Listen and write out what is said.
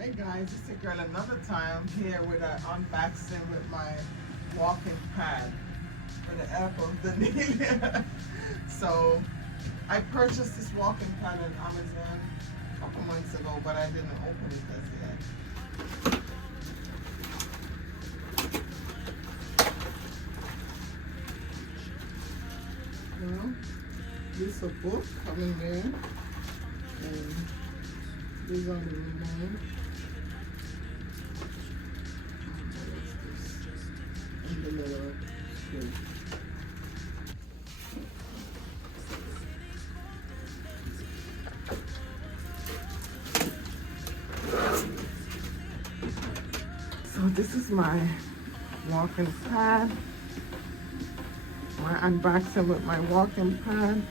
Hey guys, it's your girl another time here with an unboxing with my walking pad for the help of Danelia. So I purchased this walking pad on Amazon a couple months ago, but I didn't open it as yet. Well, this is a book coming there, and these are the remote. In the little screw. So this is my walking pad. My unboxing with my walking pad.